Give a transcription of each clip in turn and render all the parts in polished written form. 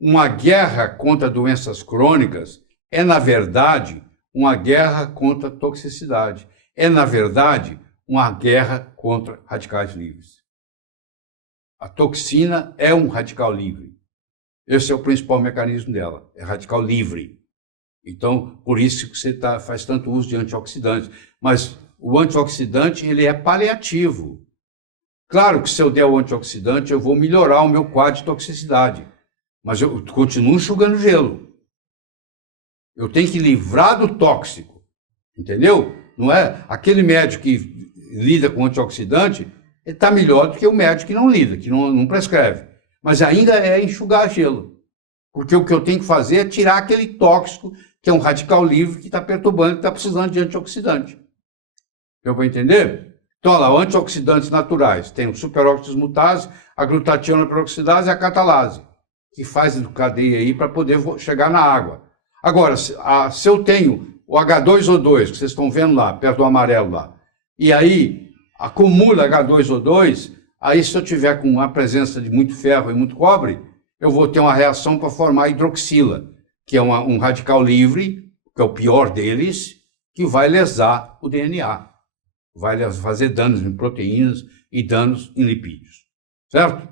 uma guerra contra doenças crônicas é, na verdade, uma guerra contra a toxicidade. É, na verdade, uma guerra contra radicais livres. A toxina é um radical livre. Esse é o principal mecanismo dela, é radical livre. Então, por isso que você faz tanto uso de antioxidantes. Mas o antioxidante, ele é paliativo. Claro que se eu der o antioxidante, eu vou melhorar o meu quadro de toxicidade. Mas eu continuo enxugando gelo. Eu tenho que livrar do tóxico. Entendeu? Não é? Aquele médico que lida com antioxidante, ele está melhor do que o médico que não lida, que não prescreve. Mas ainda é enxugar gelo. Porque o que eu tenho que fazer é tirar aquele tóxico, que é um radical livre, que está perturbando, que está precisando de antioxidante. Deu para entender? Então, olha lá, antioxidantes naturais. Tem o superóxido dismutase, a glutationa peroxidase e a catalase, que faz a cadeia aí para poder chegar na água. Agora, se eu tenho o H2O2, que vocês estão vendo lá, perto do amarelo lá, e aí acumula H2O2, aí se eu tiver com a presença de muito ferro e muito cobre, eu vou ter uma reação para formar hidroxila, que é um radical livre, que é o pior deles, que vai lesar o DNA. Vai fazer danos em proteínas e danos em lipídios. Certo?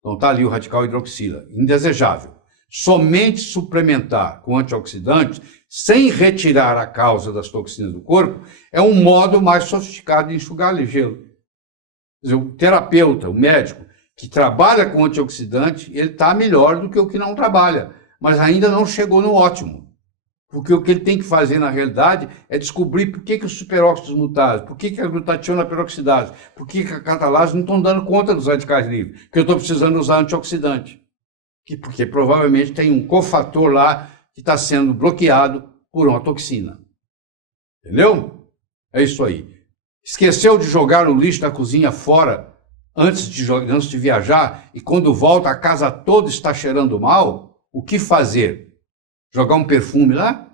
Então está ali o radical hidroxila, indesejável. Somente suplementar com antioxidantes, sem retirar a causa das toxinas do corpo, é um modo mais sofisticado de enxugar gelo. Quer dizer, o terapeuta, o médico, que trabalha com antioxidante, ele está melhor do que o que não trabalha, mas ainda não chegou no ótimo. Porque o que ele tem que fazer, na realidade, é descobrir por que o superóxido dismutase, por que a glutationa peroxidase, por que a catalase não estão dando conta dos radicais livres, que eu estou precisando usar antioxidante. Porque provavelmente tem um cofator lá que está sendo bloqueado por uma toxina. Entendeu? É isso aí. Esqueceu de jogar o lixo da cozinha fora antes de viajar e quando volta a casa toda está cheirando mal? O que fazer? Jogar um perfume lá?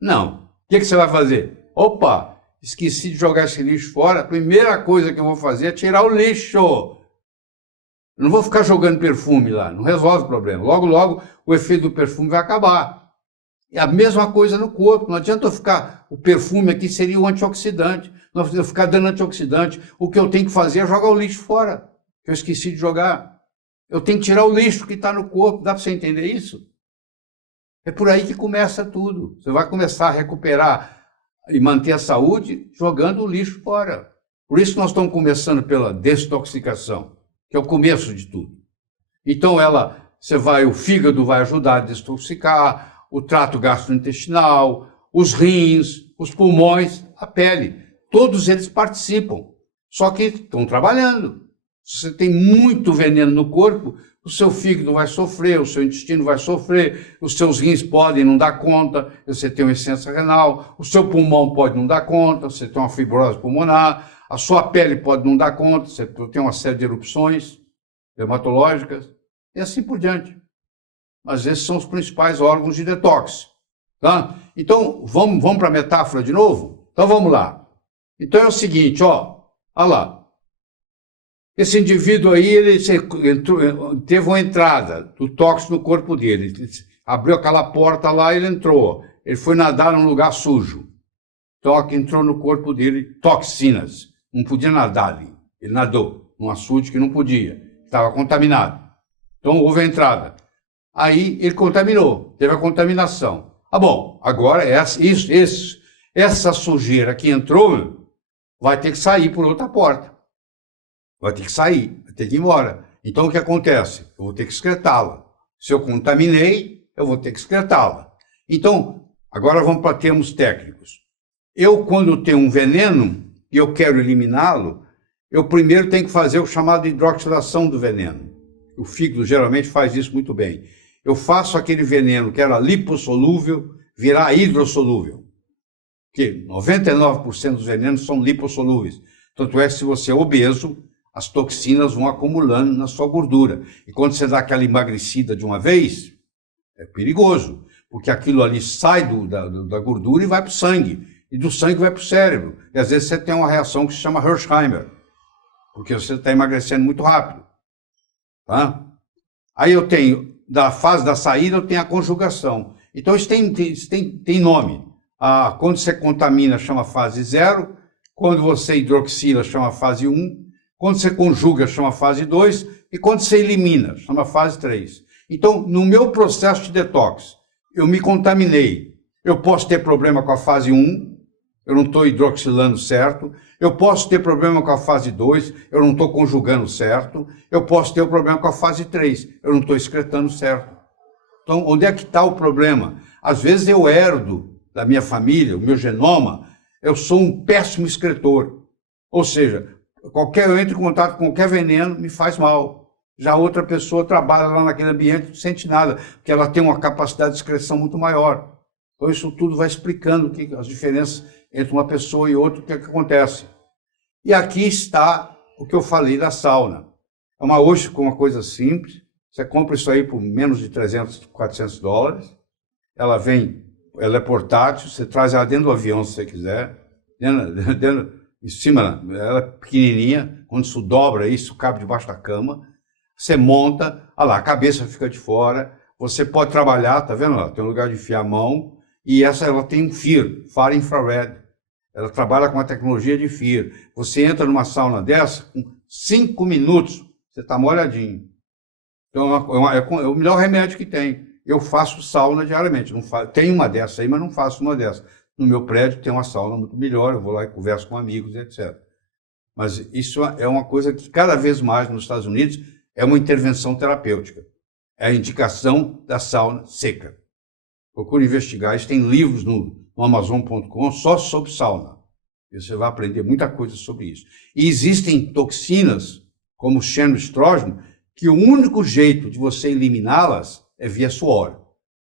Não. O que você vai fazer? Opa, esqueci de jogar esse lixo fora. A primeira coisa que eu vou fazer é tirar o lixo. Eu não vou ficar jogando perfume lá, não resolve o problema. Logo, logo, o efeito do perfume vai acabar. É a mesma coisa no corpo. Não adianta eu ficar... O perfume aqui seria o antioxidante. Não adianta eu ficar dando antioxidante. O que eu tenho que fazer é jogar o lixo fora, que eu esqueci de jogar. Eu tenho que tirar o lixo que está no corpo. Dá para você entender isso? É por aí que começa tudo. Você vai começar a recuperar e manter a saúde jogando o lixo fora. Por isso nós estamos começando pela desintoxicação, que é o começo de tudo. Então o fígado vai ajudar a desintoxicar, o trato gastrointestinal, os rins, os pulmões, a pele. Todos eles participam, só que estão trabalhando. Se você tem muito veneno no corpo, o seu fígado vai sofrer, o seu intestino vai sofrer, os seus rins podem não dar conta, você tem uma insuficiência renal, o seu pulmão pode não dar conta, você tem uma fibrose pulmonar, a sua pele pode não dar conta, você tem uma série de erupções dermatológicas, e assim por diante. Mas esses são os principais órgãos de detox. Tá? Então, vamos para a metáfora de novo? Então, vamos lá. Então, é o seguinte, olha lá. Esse indivíduo aí, ele teve uma entrada do tóxico no corpo dele. Ele abriu aquela porta lá e ele entrou. Ele foi nadar num lugar sujo. Entrou no corpo dele toxinas. Não podia nadar ali. Ele nadou num açude que não podia. Estava contaminado. Então houve a entrada. Aí ele contaminou. Teve a contaminação. Bom, agora essa sujeira que entrou vai ter que sair por outra porta. Vai ter que sair, vai ter que ir embora. Então, o que acontece? Eu vou ter que excretá-la. Se eu contaminei, eu vou ter que excretá-la. Então, agora vamos para termos técnicos. Quando tenho um veneno e eu quero eliminá-lo, eu primeiro tenho que fazer o chamado hidroxilação do veneno. O fígado geralmente faz isso muito bem. Eu faço aquele veneno que era lipossolúvel virar hidrossolúvel. Porque 99% dos venenos são lipossolúveis. Tanto é que se você é obeso, as toxinas vão acumulando na sua gordura. E quando você dá aquela emagrecida de uma vez, é perigoso, porque aquilo ali sai da gordura e vai para o sangue. E do sangue vai para o cérebro. E às vezes você tem uma reação que se chama Hersheimer, porque você está emagrecendo muito rápido. Tá? Aí eu tenho da fase da saída, eu tenho a conjugação. Então, isso tem nome. Quando você contamina, chama fase 0. Quando você hidroxila, chama fase 1. Quando você conjuga, chama fase 2. E quando você elimina, chama fase 3. Então, no meu processo de detox, eu me contaminei. Eu posso ter problema com a fase 1, eu não estou hidroxilando certo. Eu posso ter problema com a fase 2, eu não estou conjugando certo. Eu posso ter um problema com a fase 3, eu não estou excretando certo. Então, onde é que está o problema? Às vezes eu herdo da minha família, o meu genoma, eu sou um péssimo excretor. Ou seja, eu entro em contato com qualquer veneno, me faz mal. Já outra pessoa trabalha lá naquele ambiente, não sente nada, porque ela tem uma capacidade de excreção muito maior. Então, isso tudo vai explicando as diferenças entre uma pessoa e outra, o que é que acontece. E aqui está o que eu falei da sauna. Hoje, com uma coisa simples, você compra isso aí por menos de 300, 400 dólares, ela é portátil, você traz ela dentro do avião, se você quiser, em cima, ela é pequenininha, quando isso dobra, isso cabe debaixo da cama, você monta, olha lá, a cabeça fica de fora, você pode trabalhar, tá vendo lá? Tem um lugar de enfiar a mão, e ela tem um FIR, Far Infrared. Ela trabalha com a tecnologia de FIR. Você entra numa sauna dessa, com 5 minutos, você está molhadinho. Então, é o melhor remédio que tem. Eu faço sauna diariamente. Tenho uma dessa aí, mas não faço uma dessa. No meu prédio tem uma sauna muito melhor, eu vou lá e converso com amigos, etc. Mas isso é uma coisa que cada vez mais nos Estados Unidos é uma intervenção terapêutica. É a indicação da sauna seca. Procure investigar isso. Tem livros no Amazon.com só sobre sauna. E você vai aprender muita coisa sobre isso. E existem toxinas, como o xenoestrógeno, que o único jeito de você eliminá-las é via suor.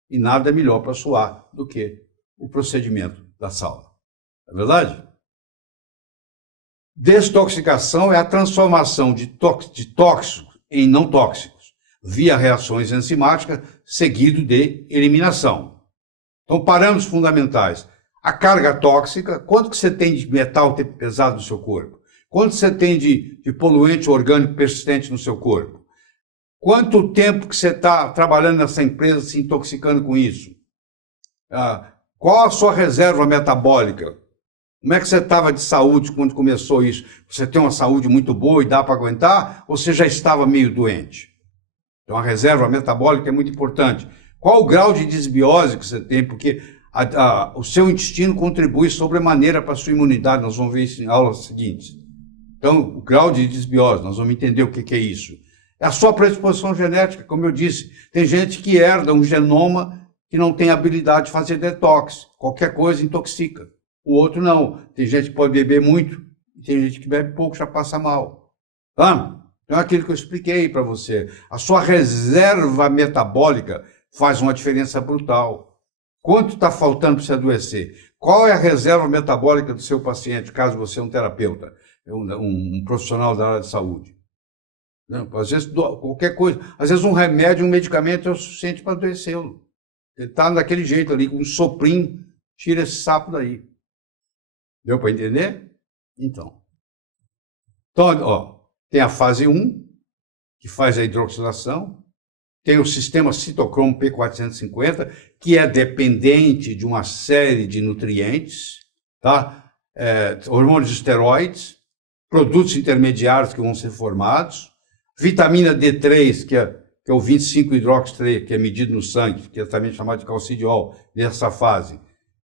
E nada é melhor para suar do que o procedimento da sauna. É verdade? Desintoxicação é a transformação de tóxicos em não tóxicos, via reações enzimáticas, seguido de eliminação. Então, parâmetros fundamentais. A carga tóxica, quanto que você tem de metal pesado no seu corpo? Quanto você tem de poluente orgânico persistente no seu corpo? Quanto tempo que você está trabalhando nessa empresa se intoxicando com isso? Qual a sua reserva metabólica? Como é que você estava de saúde quando começou isso? Você tem uma saúde muito boa e dá para aguentar? Ou você já estava meio doente? Então, a reserva metabólica é muito importante. Qual o grau de desbiose que você tem? Porque o seu intestino contribui sobremaneira para a sua imunidade. Nós vamos ver isso em aulas seguintes. Então, o grau de desbiose, nós vamos entender o que é isso. É a sua predisposição genética, como eu disse. Tem gente que herda um genoma que não tem habilidade de fazer detox. Qualquer coisa intoxica. O outro não. Tem gente que pode beber muito e tem gente que bebe pouco, já passa mal. Tá? Então é aquilo que eu expliquei para você. A sua reserva metabólica faz uma diferença brutal. Quanto está faltando para você adoecer? Qual é a reserva metabólica do seu paciente, caso você é um terapeuta, um profissional da área de saúde? Não, às vezes, qualquer coisa. Às vezes, um remédio, um medicamento é o suficiente para adoecê-lo. Ele está daquele jeito ali, com um soprinho, tira esse sapo daí. Deu para entender? Então, ó, tem a fase 1, que faz a hidroxilação. Tem o sistema citocromo P450, que é dependente de uma série de nutrientes, tá? Hormônios esteroides, produtos intermediários que vão ser formados, vitamina D3, que é o 25-hidrox-3, que é medido no sangue, que é também chamado de calcidiol, nessa fase.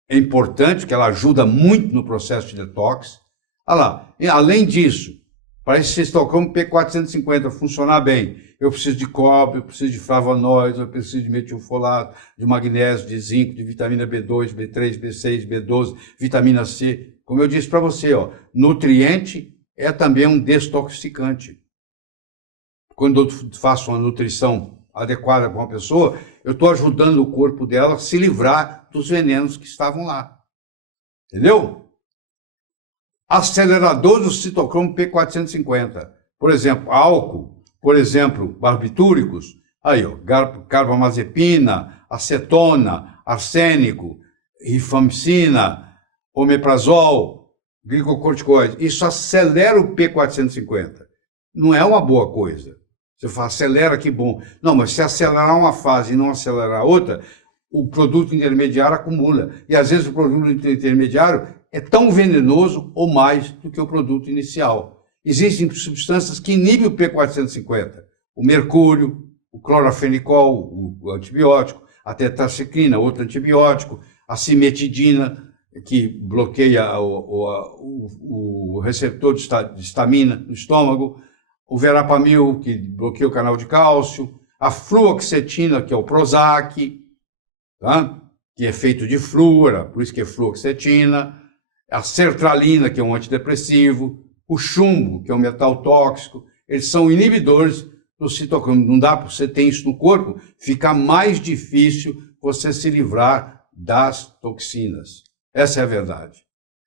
É importante, porque ela ajuda muito no processo de detox. Olha lá, além disso, para esse citocromo P450 funcionar bem, eu preciso de cobre, eu preciso de flavonoides, eu preciso de metilfolato, de magnésio, de zinco, de vitamina B2, B3, B6, B12, vitamina C. Como eu disse para você, ó, nutriente é também um desintoxicante. Quando eu faço uma nutrição adequada para uma pessoa, eu estou ajudando o corpo dela a se livrar dos venenos que estavam lá. Entendeu? Acelerador do citocromo P450. Por exemplo, álcool. Por exemplo, barbitúricos. Aí, ó, carbamazepina, acetona, arsênico, rifamicina, omeprazol, glicocorticoide. Isso acelera o P450. Não é uma boa coisa. Você fala, acelera, que bom. Não, mas se acelerar uma fase e não acelerar outra, o produto intermediário acumula. E às vezes o produto intermediário é tão venenoso ou mais do que o produto inicial. Existem substâncias que inibem o P450. O mercúrio, o clorofenicol, o antibiótico, a tetraciklina, outro antibiótico, a cimetidina, que bloqueia o receptor de histamina no estômago, o verapamil, que bloqueia o canal de cálcio, a fluoxetina, que é o Prozac, tá? Que é feito de flúor, por isso que é fluoxetina, a sertralina, que é um antidepressivo, o chumbo, que é um metal tóxico, eles são inibidores do citocromo. Não dá para você ter isso no corpo, fica mais difícil você se livrar das toxinas. Essa é a verdade.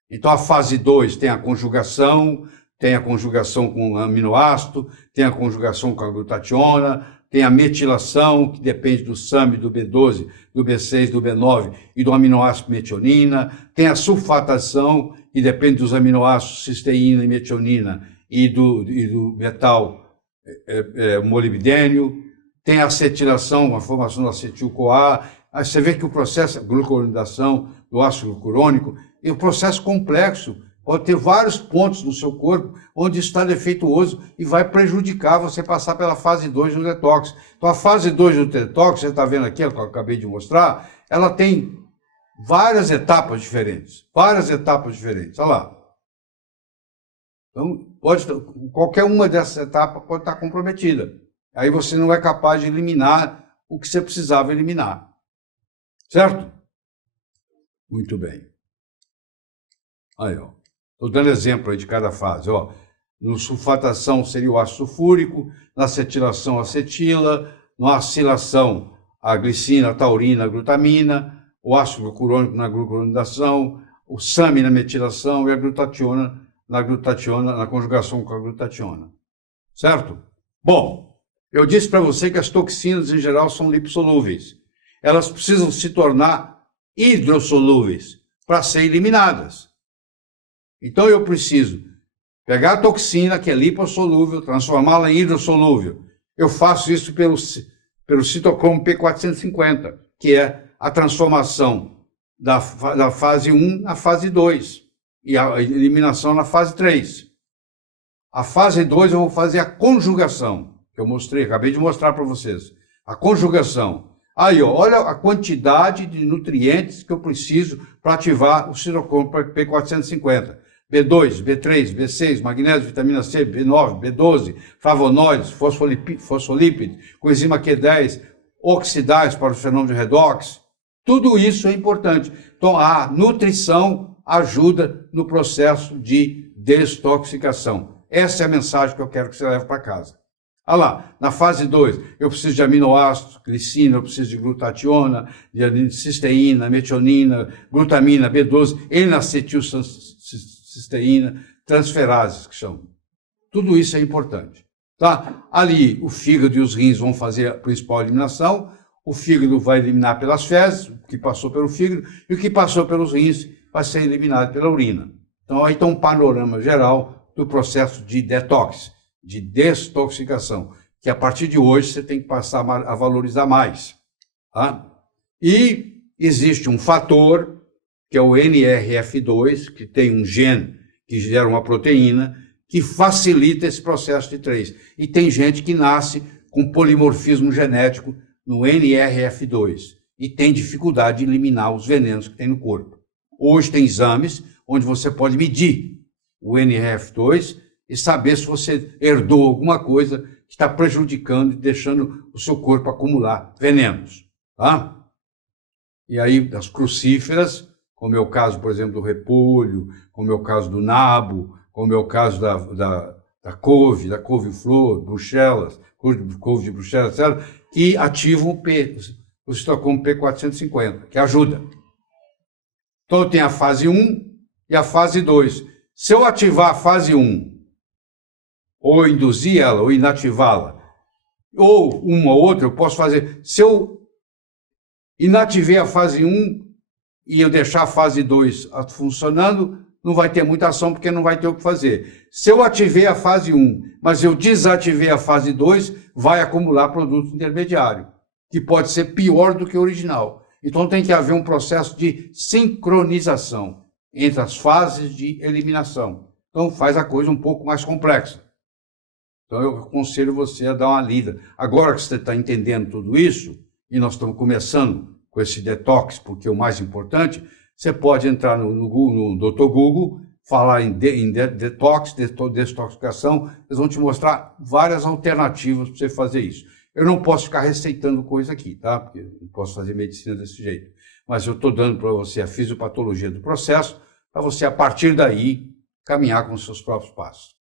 Então, a fase 2 tem a conjugação com aminoácido, tem a conjugação com a glutationa, tem a metilação, que depende do SAM, do B12, do B6, do B9 e do aminoácido metionina, tem a sulfatação, que depende dos aminoácidos cisteína e metionina e do metal molibdênio, tem a acetilação, a formação do acetil-CoA. Aí você vê que o processo, a glucuronidação do ácido glucurônico, é um processo complexo, pode ter vários pontos no seu corpo onde está defeituoso e vai prejudicar você passar pela fase 2 do detox. Então, a fase 2 do detox, você está vendo aqui, que eu acabei de mostrar, ela tem várias etapas diferentes. Olha lá. Então, qualquer uma dessas etapas pode estar comprometida. Aí você não é capaz de eliminar o que você precisava eliminar. Certo? Muito bem. Aí, ó. Estou dando exemplo aí de cada fase. Ó. No sulfatação seria o ácido sulfúrico, na acetilação a acetila, na acilação a glicina, a taurina, a glutamina, o ácido glucurônico na glucuronidação, o SAM na metilação e a glutationa na conjugação com a glutationa. Certo? Bom, eu disse para você que as toxinas em geral são lipossolúveis. Elas precisam se tornar hidrossolúveis para serem eliminadas. Então eu preciso pegar a toxina, que é lipossolúvel, transformá-la em hidrossolúvel. Eu faço isso pelo citocromo P450, que é a transformação da fase 1 na fase 2 e a eliminação na fase 3. A fase 2 eu vou fazer a conjugação, que eu mostrei, acabei de mostrar para vocês. A conjugação. Aí, ó, olha a quantidade de nutrientes que eu preciso para ativar o citocromo P450. B2, B3, B6, magnésio, vitamina C, B9, B12, flavonoides, fosfolípides, coenzima Q10, oxidais para o fenômeno de redox. Tudo isso é importante. Então, a nutrição ajuda no processo de detoxificação. Essa é a mensagem que eu quero que você leve para casa. Olha lá, na fase 2, eu preciso de aminoácidos, glicina, eu preciso de glutationa, de cisteína, metionina, glutamina, B12, N-acetilcisteína, transferases, que chamam. Tudo isso é importante. Tá? Ali, o fígado e os rins vão fazer a principal eliminação, o fígado vai eliminar pelas fezes, o que passou pelo fígado, e o que passou pelos rins vai ser eliminado pela urina. Então, aí está um panorama geral do processo de detox, de detoxificação, que a partir de hoje você tem que passar a valorizar mais. Tá? E existe um fator, que é o NRF2, que tem um gene que gera uma proteína, que facilita esse processo de 3. E tem gente que nasce com polimorfismo genético no NRF2 e tem dificuldade de eliminar os venenos que tem no corpo. Hoje tem exames onde você pode medir o NRF2 e saber se você herdou alguma coisa que está prejudicando e deixando o seu corpo acumular venenos. Tá? E aí, das crucíferas, como é o caso, por exemplo, do repolho, como é o caso do nabo, como é o caso da couve-flor, Bruxelas, couve de Bruxelas, etc., que ativam o citocromo P450, que ajuda. Então, tem a fase 1 e a fase 2. Se eu ativar a fase 1, ou induzir ela, ou inativá-la, ou uma ou outra, eu posso fazer. Se eu inativei a fase 1 e eu deixar a fase 2 funcionando, não vai ter muita ação porque não vai ter o que fazer. Se eu ativei a fase 1, mas eu desativei a fase 2, vai acumular produto intermediário, que pode ser pior do que o original. Então tem que haver um processo de sincronização entre as fases de eliminação. Então faz a coisa um pouco mais complexa. Então eu aconselho você a dar uma lida. Agora que você está entendendo tudo isso, e nós estamos começando com esse detox, porque o mais importante, você pode entrar no Dr. Google, falar em detox, detoxificação, eles vão te mostrar várias alternativas para você fazer isso. Eu não posso ficar receitando coisa aqui, tá? Porque eu não posso fazer medicina desse jeito. Mas eu estou dando para você a fisiopatologia do processo, para você, a partir daí, caminhar com os seus próprios passos.